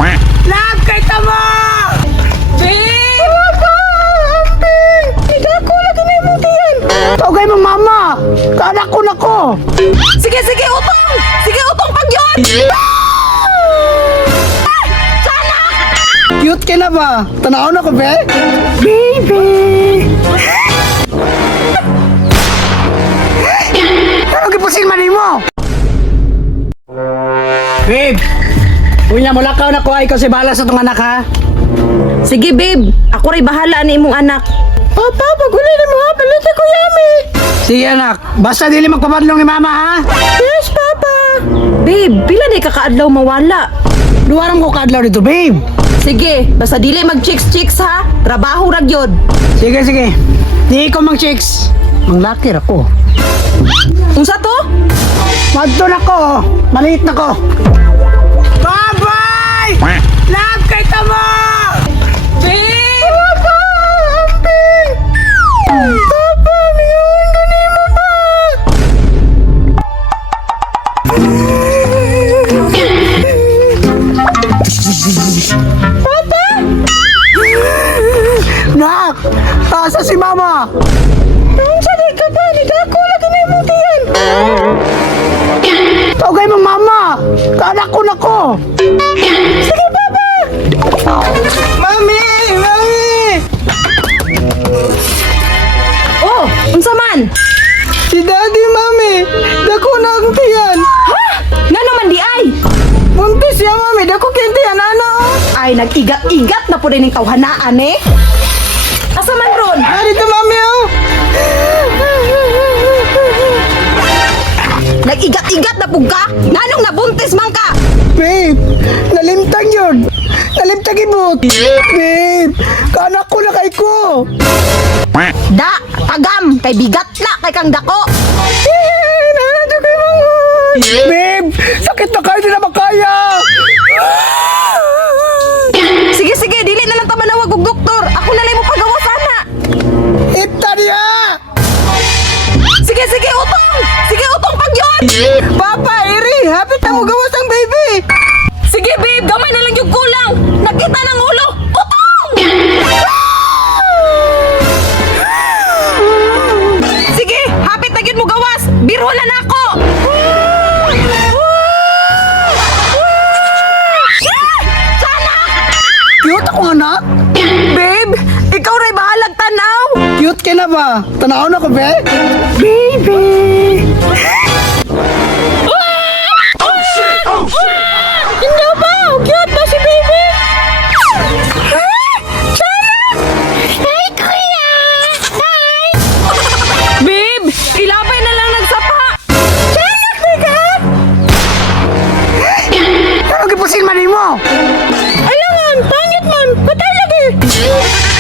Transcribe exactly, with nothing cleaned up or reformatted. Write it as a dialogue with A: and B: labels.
A: Love kay tamo!
B: Babe! Papa! Amping! Hindi ako lagi na yung tiyan.
A: Tawagay mo mama! Kaanak ko na ko!
B: Sige, sige, utong! Sige, utong pag yun!
A: Cute ka na ba? Tanaw na ko, be? Baby! Ano gipusin man mo? Babe! Unya, mula ka na ko ay kasi bahala sa itong anak, ha?
B: Sige, babe. Ako rin bahala ni imong anak. Papa, pagulay na mo ha. Balita ko yami.
A: Sige, anak. Basta dili magpapadlong ni mama, ha?
B: Yes, Papa. Babe, pila na kakaadlaw mawala.
A: Luwarang ko kadlaw dito, babe.
B: Sige, basta dili mag-chicks-chicks ha. Trabaho ra gyud.
A: Sige, sige. Di ko mang chicks. Mang lakir ako.
B: Unsa to?
A: Madto na ko. Maliit na ko. Bye-bye! Love kay tamo!
B: Babe! Papa! Amping! Papa, niyon gani mo ba? Papa!
A: Nak! Asa si mama?
B: Unsa di ka ba? Ni dako lagi na imong tiyan.
A: Tawagay mo mama! Kaanak ko na ko!
B: Sige, Papa!
A: Mami! Mami!
B: Oh, unsa man?
A: Si daddy, mami! Dako na ang tiyan!
B: Ha? Nga naman di ay?
A: Buntis siya, mami! Dako kintiyan, ano?
B: Ay, nag-igat-igat na po rin yung tawhanaan eh. Asa man ron?
A: Ah, dito, mami, oh!
B: Nag-igat-igat na po ka? Nanong nabuntis man ka?
A: Babe! Nalimtang yun! Nalimtang ibot! Babe! Kaanak ko na kay ko!
B: Da, tagam, kay bigat na, kay kang dako.
A: Nanado kay mga! Babe! Sakit na kayo, di na makaya!
B: Sige, sige, dili na lang ta manawag og doktor. Ako na lang mo pagawa sana.
A: Ita niya!
B: Sige, sige, utong! Sige, utong pag yun!
A: Papa, Eri! Hapit na mo gawas ang baby!
B: Sige, babe, gamay na lang yung kulang. Nakita ng ulo. Utong! Sige, hapit na gyud mo gawas. Birhola na ako. Sana!
A: Cute ako, anak!
B: Babe, ikaw ray bahalag tanaw.
A: Cute ka na ba? Tanaw na ko, be? Baby!
B: Hindi ba? Cute ba si baby? Hi, kuya! Hi! Babe, ilapay na lang nagsapa. Tiyanak, diga!
A: Ano gipusin man mo?
B: Alangan, pangit man. Patay lagi.